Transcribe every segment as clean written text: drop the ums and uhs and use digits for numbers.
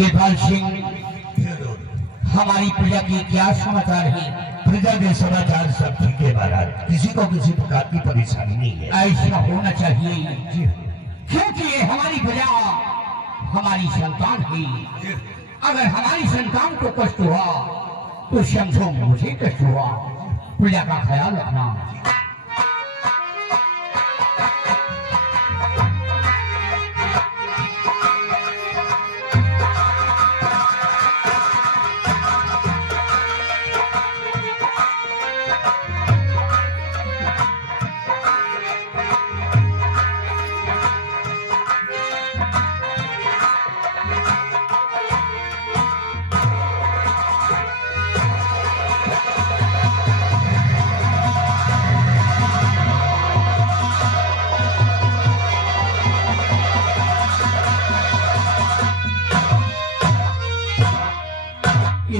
केपाल सिंह, हमारी प्रजा की क्या समाचार है? प्रजा के समाचार सब ठीक है महाराज, किसी को किसी प्रकार की परेशानी नहीं है। ऐसा होना चाहिए क्योंकि ये हमारी प्रजा हमारी संतान है। अगर हमारी संतान को कष्ट हुआ तो समझो मुझे कष्ट हुआ। प्रजा का ख्याल रखना।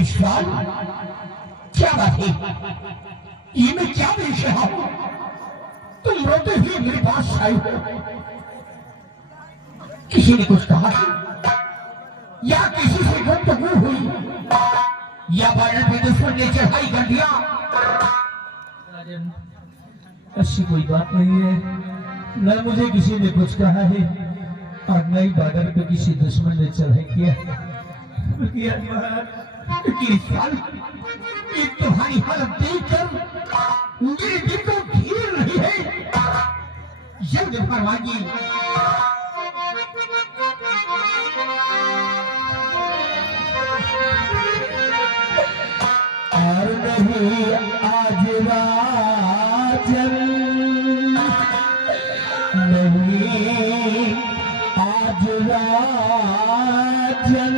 ईश्वर, क्या बात है? ये मैं क्या देख रहा हूं? तुम रोते हुए मेरे पास आए हो। किसी ने कुछ कहा या किसी से गुफ्तगू हुई या बॉर्डर पे दुश्मन ने चढ़ाई कर दिया? राजन, ऐसी कोई बात नहीं है। न मुझे किसी ने कुछ कहा है और न ही बॉर्डर पे किसी दुश्मन ने चढ़ाई किया। ये तुम्हारी हालत देखकर मेरे दिल को घेर रही है। जल्द फरमाइए। और नहीं आज राजन, नहीं आज राजन,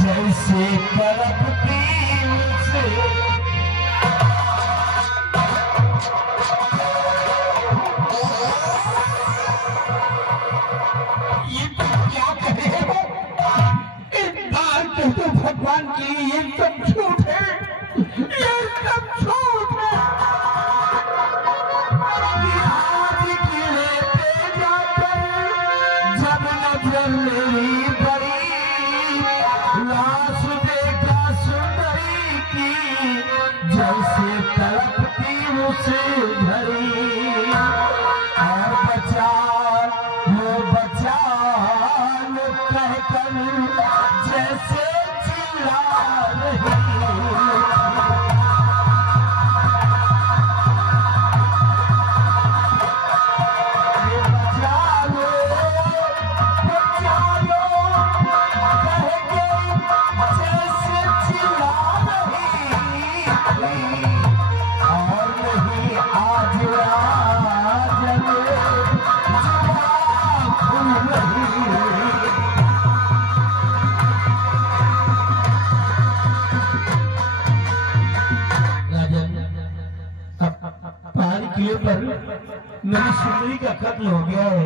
जैसे तड़पती उसे ये क्या कह रहे हो? इन बात तो भगवान की ये सब झूठ है, ये सब झूठ है। आज किले पे जाकर जब नजर मेरी पड़ी, लाश देखा सुंदरी की जैसे तड़पती उसे भरी। और बचा लो कहकर जैसे चिल्ला रही। पर मेरी सुंदरी का कत्ल हो गया है।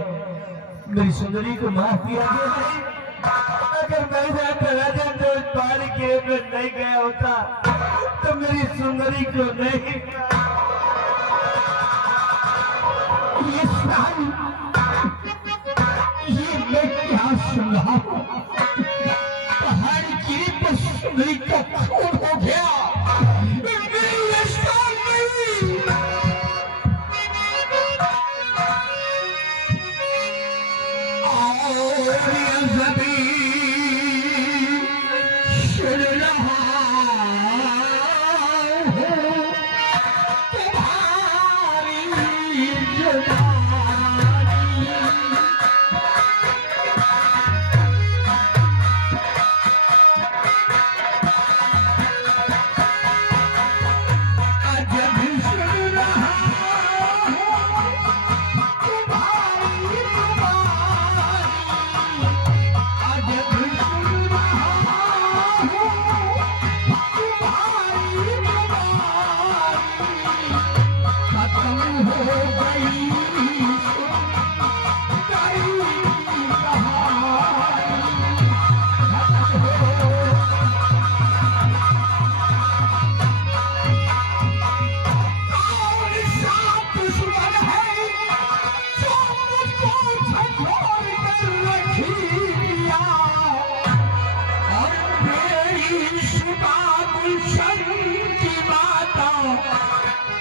मेरी सुंदरी को माफ किया गया है। अगर मैं जाता राजा तो पहाड़ी के में नहीं गया होता तो मेरी सुंदरी को नहीं। ये मैं क्या सुन रहा हूँ? पहाड़ी गिरी पर सुंदरी का खून हो गया।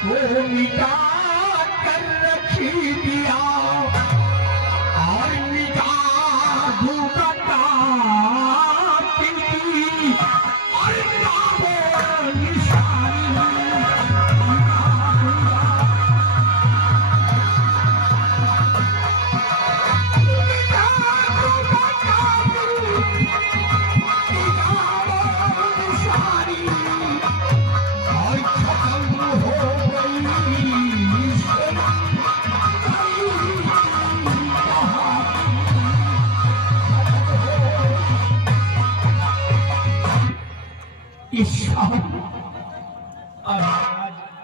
को मिटा कर रखी दिया और मिटा दूंगा कातिल की और नामो निशानी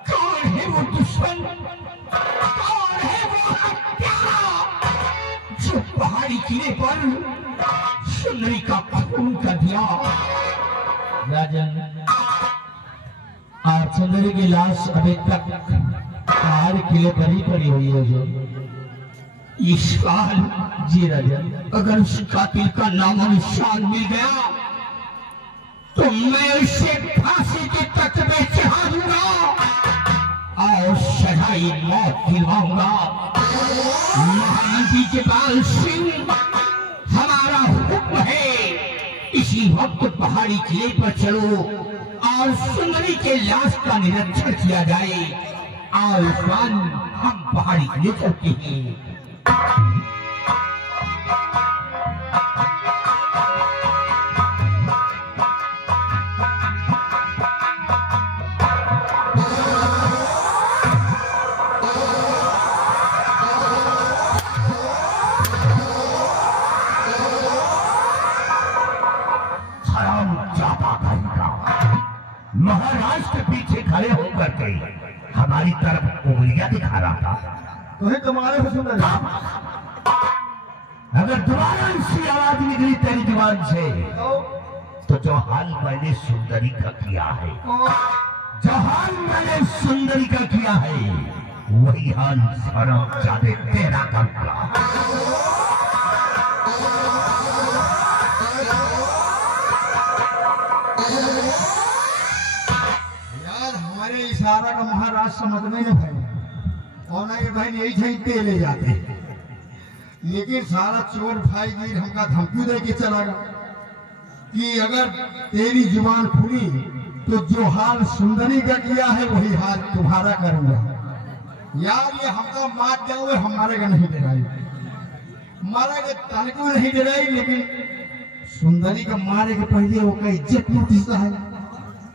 कौन है वो दुश्मन, कौन है वो हत्यारा जो पहाड़ी किले पर सुंदरी का खून कर दिया। राजन, आज सुंदरी की लाश अभी तक पहाड़ किले पर ही पड़ी हुई है। जो ईश्वर जी राजन, अगर उस कातिल का नाम और निशान मिल गया तो मैं उसे फांसी के तख्त पे चढ़ा दूंगा और सजाई मौत दिलवाऊंगा। महामंत्री के पाल सिंह, हमारा हुक्म है इसी वक्त पहाड़ी किले पर चलो और सुंदरी के लाश का निरीक्षण किया जाए। आयुष्मान, हम पहाड़ी किले चलते हैं। महाराज के पीछे खड़े होकर के हमारी तरफ उंगलियां दिखा रहा था। तुम्हें तुम्हारे को सुंदर, अगर दोबारा इसकी आवाज निकली तेरी जुबान से तो जो हाल मैंने सुंदरी का किया है, जो हाल मैंने सुंदरी का किया है, वही हाल सारा जादे तेरा करूंगा। हमारे इशारा का महाराज समझ में नहीं भाई, और ना भाई यही छीनते ले जाते हैं। लेकिन सारा चोर भाई गिर हमका धमकी दे के चला गया कि अगर तेरी जुबान खुली तो जो हाल सुंदरी का किया है वही हाल तुम्हारा करूंगा। यार ये हमका मार जाओगे, हमारे का नहीं डराई, मारा के तन को नहीं डराई, लेकिन सुंदरी का मारे के पहले वो का इज्जत मत हिस्सा है।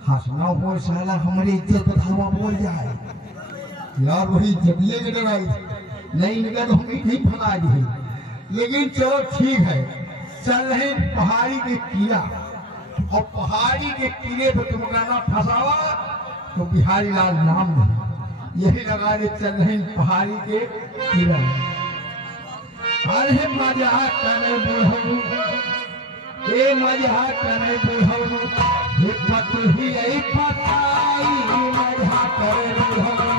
हंसना बोल साला हमारी इज्जत बतावा बोल जाए यार, वही इज्जत लेके डराई नहीं निकल तो हम नहीं फंसा दी। लेकिन चलो ठीक है, चल रहे पहाड़ी के किला, और पहाड़ी के किले पे तुम कहना फंसावा तो बिहारी लाल नाम दे, यही लगा दे चल रहे पहाड़ी के किला। अरे मजा करे बुढ़ऊ, ए मजा करे बुढ़ऊ, हिम्मत ही यही पताई, मजा करे बुढ़ऊ।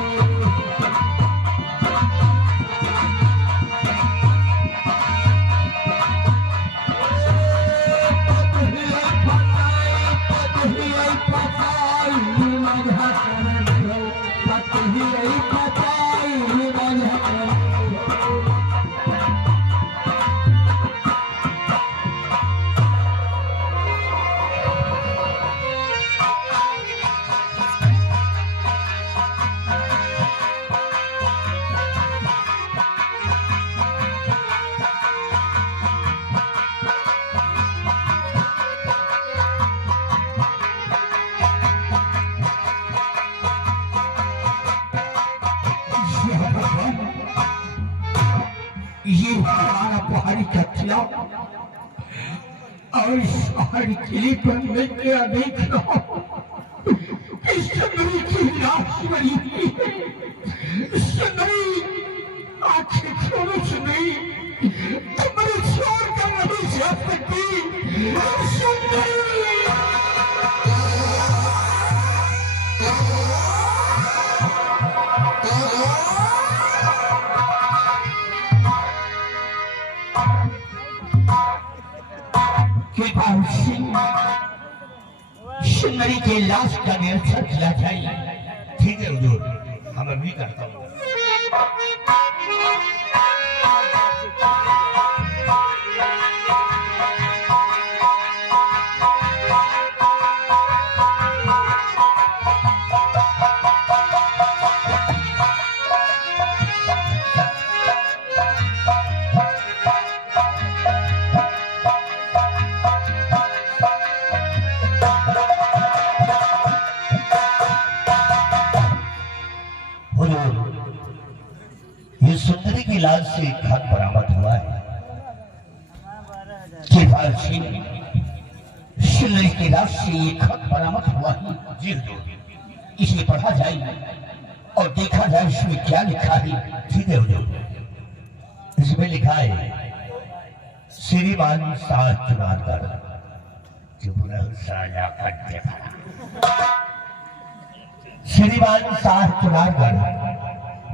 ये हमारा पहाड़ी का किला और इस पहाड़ी किले पर मैं क्या देख रहा हूँ, इस सुंदरी की लाश बनी हुई है। सुंदरी आंखें खोलो, सुंदरी तुम्हारे छोड़ कर नहीं जा सकती। सुंदरी सुंदरी के लाश का निरीक्षण किया जाए। ठीक है हुजूर, हम भी करता हूँ। ये सुंदरी की लाश से एक खत बरामद हुआ है। केवल सुंदरी की लाश से एक खत बरामद हुआ है। जी हुजूर। इसे पढ़ा जाए और देखा जाए इसमें क्या लिखा है। ठीक है हुजूर। इसमें लिखा है श्रीमान शाह चुनारगढ़ श्रीमान शाह चुनारगढ़।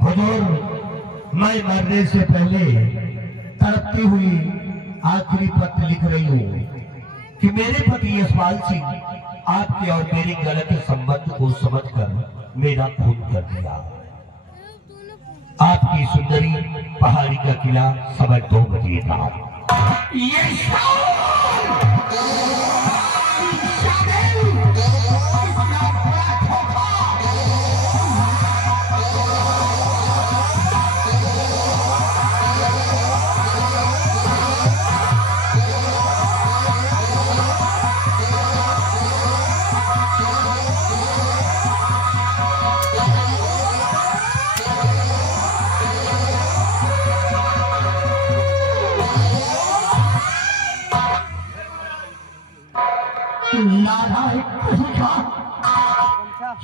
हुजूर, मैं मरने से पहले तड़पती हुई आखिरी पत्र लिख रही हूँ कि मेरे पति यशपाल सिंह आपके और मेरे गलत संबंध को समझकर मेरा खून कर दिया। आपकी सुंदरी पहाड़ी का किला समय 2 बजे था।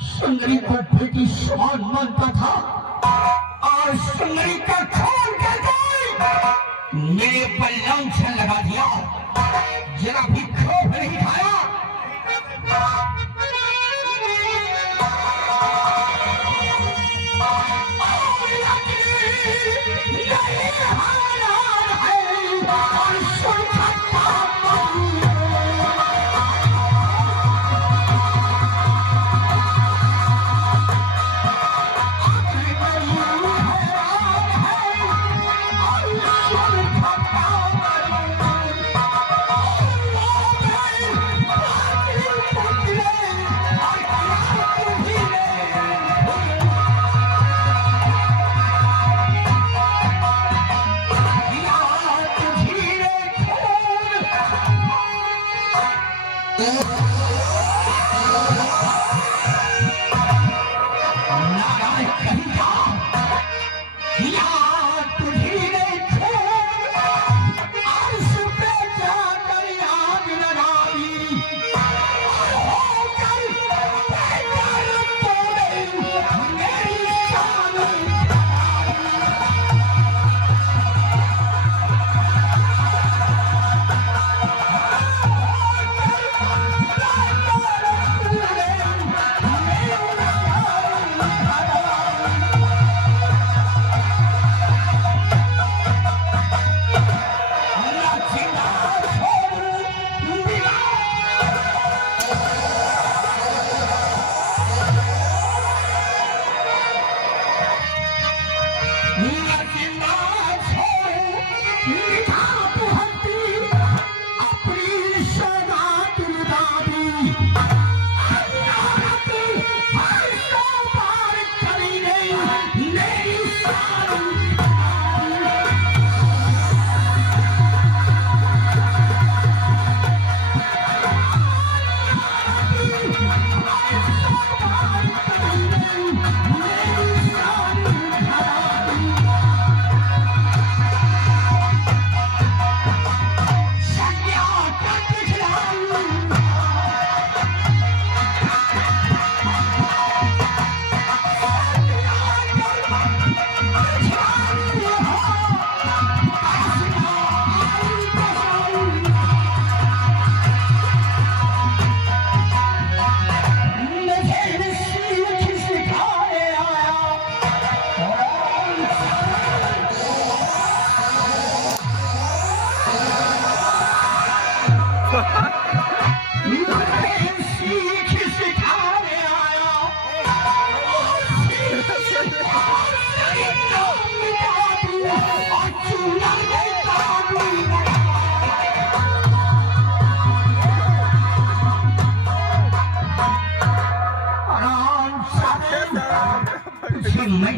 सुंदरी को बेटी समान मानता था और सुंदरी का खून करके मेरे पर लांछन लगा दिया। जरा भी खौफ नहीं खाया।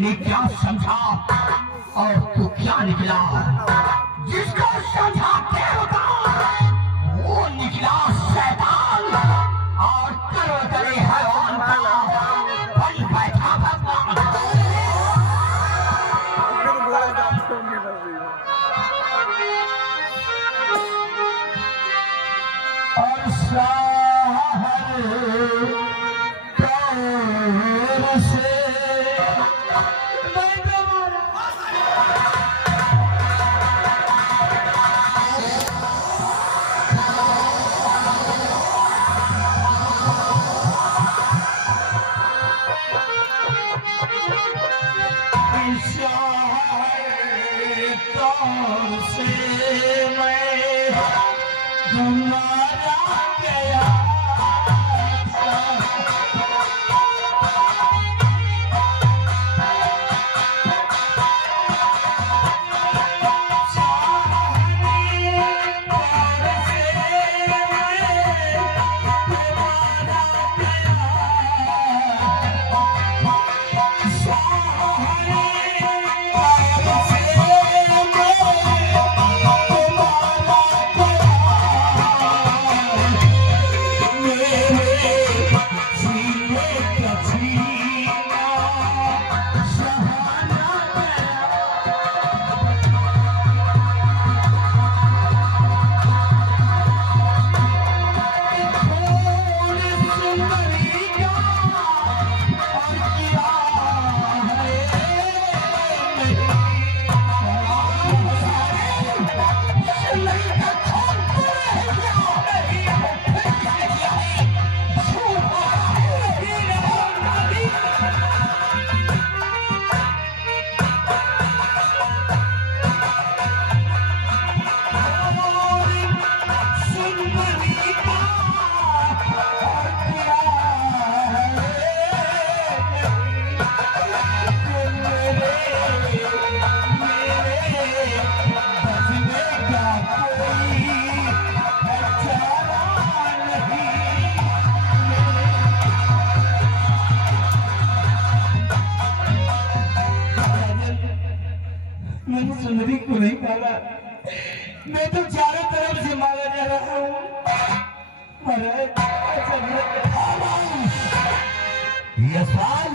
मैंने क्या समझा और तू क्या निकला। जिसको समझा देवता वो निकला शैतान और करो करे हैवान का बन बैठा भगवान। और शहर कौर से मैंने सुंदरी को नहीं पाला, मैं तो चारों तरफ से मारा जा रहा हूँ। यशपाल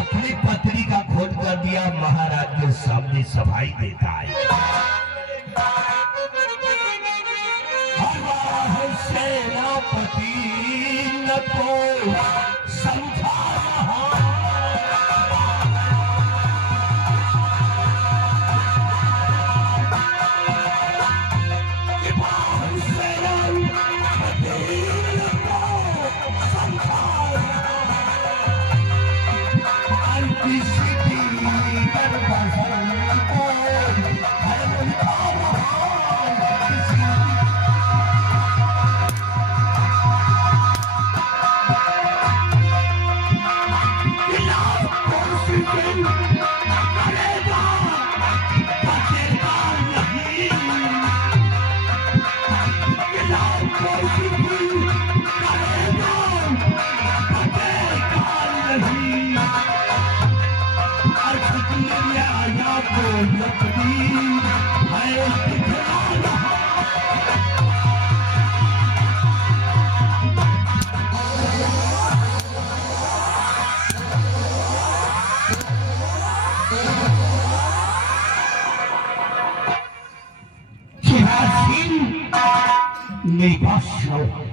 अपनी पत्नी का खोज कर दिया, महाराज के सामने सफाई देता है। हमारा सेनापति न तो समझा मेरी बात सुनो।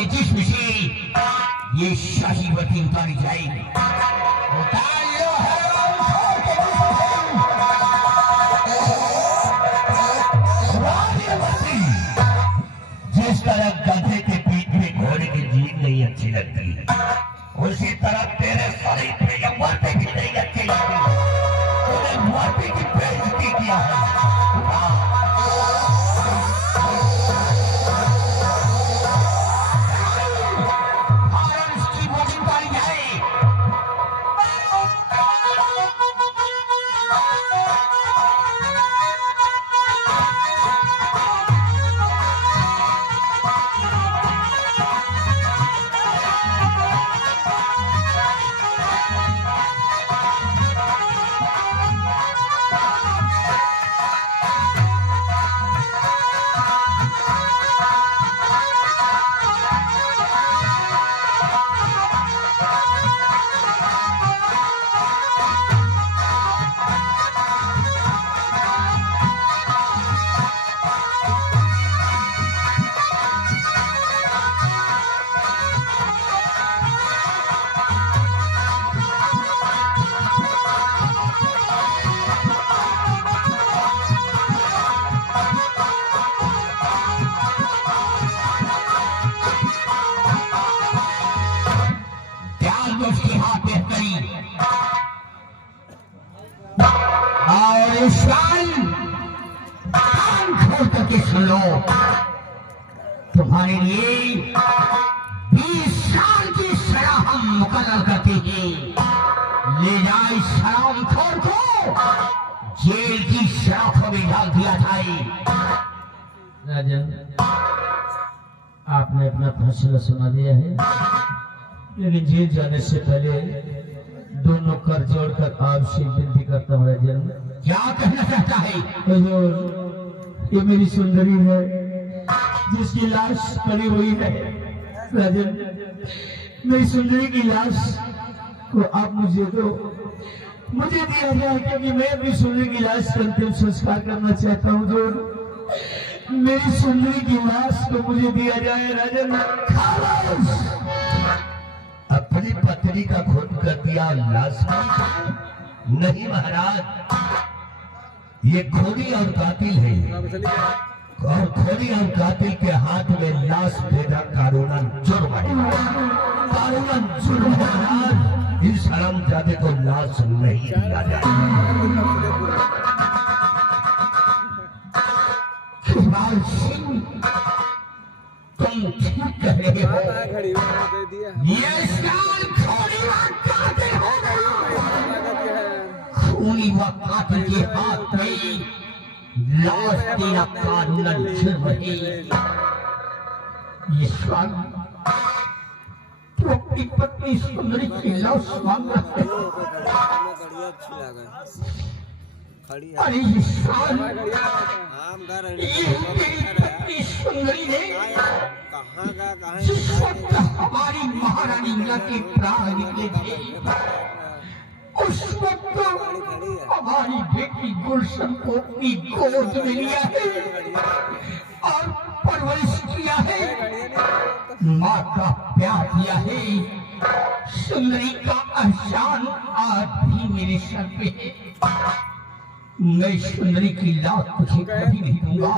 के जिस्म से ये शाही वर्दी उतारी जाएगी। उतार लो हरामखोर के जिस्म से। जिस तरह गधे के पीठ पे घोड़े की जीभ नहीं अच्छी लगती है, उसी तरह तेरे शरीर पे ये वर्दी भी नहीं अच्छी लगती। तूने वर्दी की बेइज्जती किया है। उसके हाथ में करी और शान कान खोल करके सुन लो। तुम्हारे लिए 20 साल की सजा हम मुकर्रर करते हैं। ले जाए हरामखोर को जेल की सलाखों में डाल दिया जाए। राजन, आपने अपना फैसला सुना दिया है, लेकिन जेल जाने से पहले दोनों कर जोड़कर आपसे विनती करता हूँ राजन। क्या कहना चाहता है? हुजूर, ये मेरी सुंदरी है जिसकी लाश पड़ी हुई है। राजन, मेरी सुंदरी की लाश को आप मुझे दिया जाए, क्योंकि मैं अपनी सुंदरी की लाश का अंतिम संस्कार करना चाहता हूँ। जो मेरी सुंदरी की लाश को मुझे दिया जाए। राजन, अपनी पत्नी का खून कर दिया लाश नहीं महाराज, ये खूनी और कातिल है, और खूनी और कातिल के हाथ में लाश भेजा कानूनन जुर्म है। कानूनन जुर्म है महाराज। इस हरामजादे को लाश नहीं दिया जाए। कृपाल सिंह, तुम ठीक कह रहे हो। ये साल खूनी व कातिल होगा। खूनी व कातिल के हाथ में लाश देना कानूनन जुर्म है। ये साल तो अपनी पत्नी सुंदरी की लाश मांग रहा है। अरे ये साल पत्नी सुंदरी ने जिस वक्त हमारी महारानी मीरा के प्राण निकले थे, उस वक्त हमारी बेटी गुलशन को अपनी गोद में लिया है और परवरिश किया है, माँ का प्यार दिया है। सुंदरी का एहसान आज भी मेरे सर पे है। मैं सुंदरी की लाश तुझे कभी नहीं दूंगा।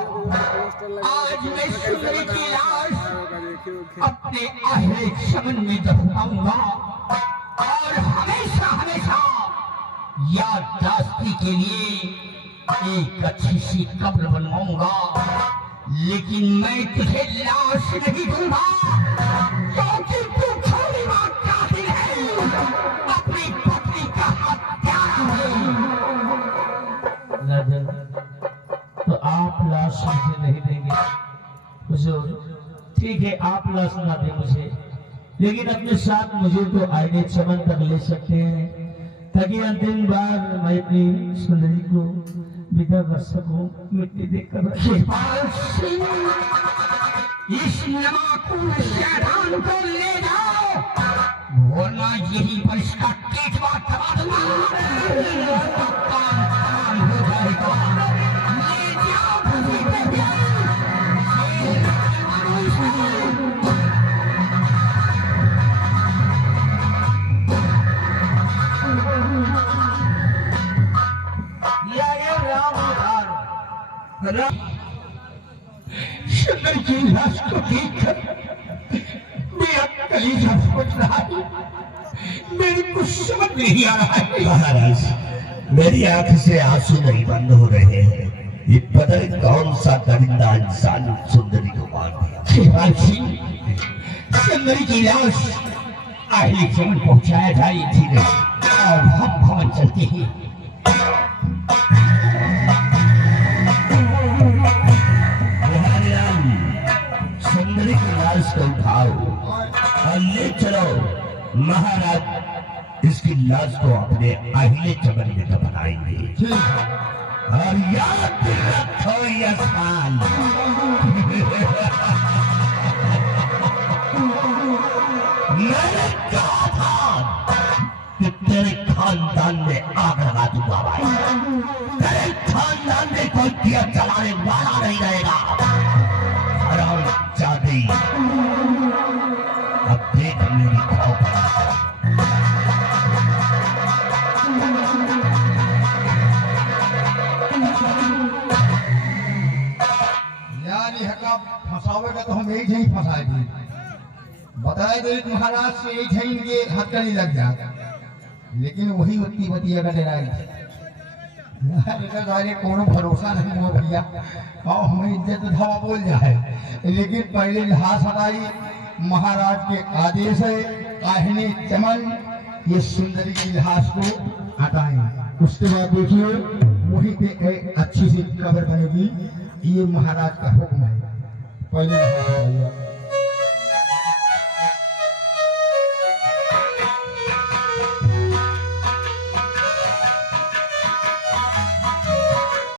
आज मैं सुंदरी की लाश अपने आहले चमन में दफनाऊंगा और हमेशा हमेशा याददाश्ती के लिए एक अच्छी सी कब्र बनवाऊंगा। लेकिन मैं तुझे लाश नहीं दूंगा, क्योंकि तू खूनी व कातिल है, अपनी पत्नी का हत्यारा है। राजन, तो आप लाश मुझे नहीं देंगे? हुजूर, ठीक है, आप लाश ना दें मुझे, लेकिन अपने साथ मुझे तो आईने चमन तक ले सकते हैं, ताकि अंतिम बार मैं अपनी सुंदरी को विदा कर सकूं, मिट्टी देखकर। इस नमाकूल शैतान को ले जाओ, वरना यही पर इसका कीचवा दबा दूंगा। हो जाएगा। ले जाओ सुंदरी की लाश को देखकर मेरा कलेजा फट रहा है। मेरे कुछ समझ नहीं आ रहा है। महाराज, मेरी आंख से आंसू नहीं बंद हो रहे हैं। ये पता नहीं कौन सा दरिंदा इंसान सुंदरी को मार दिया। शिवपाल सिंह, सुंदरी की लाश आगे चमन पहुंचाया जाए धीरे, और हम भवन चलते हैं। सुंदरी की लाश को उठाओ और ले चलो। महाराज इसकी लाश को अपने अगले चमन में दफनाएंगे। और याद रखो यशपाल, मैंने कहा था कि तेरे खानदान में आग लगा दूंगा भाई। तेरे खानदान में कोई दिया जलाने वाला नहीं रहेगा। हराम जादी, अब देख मेरी खौफ। फंसावेगा तो हम एक ही फंसाएंगे। बताए गए महाराज से एक ही इनके हथकड़ी लग जाता, लेकिन वही उत्ती बतिया का डराई कोनो भरोसा नहीं हुआ भैया। और हमें इज्जत धावा बोल जाए, लेकिन पहले घास हटाई। महाराज के आदेश है, काहिनी चमन ये सुंदरी की लाश को हटाएं। उसके बाद देखिए वहीं पे अच्छी सी कब्र बनेगी। ये महाराज का हुक्म है। पहले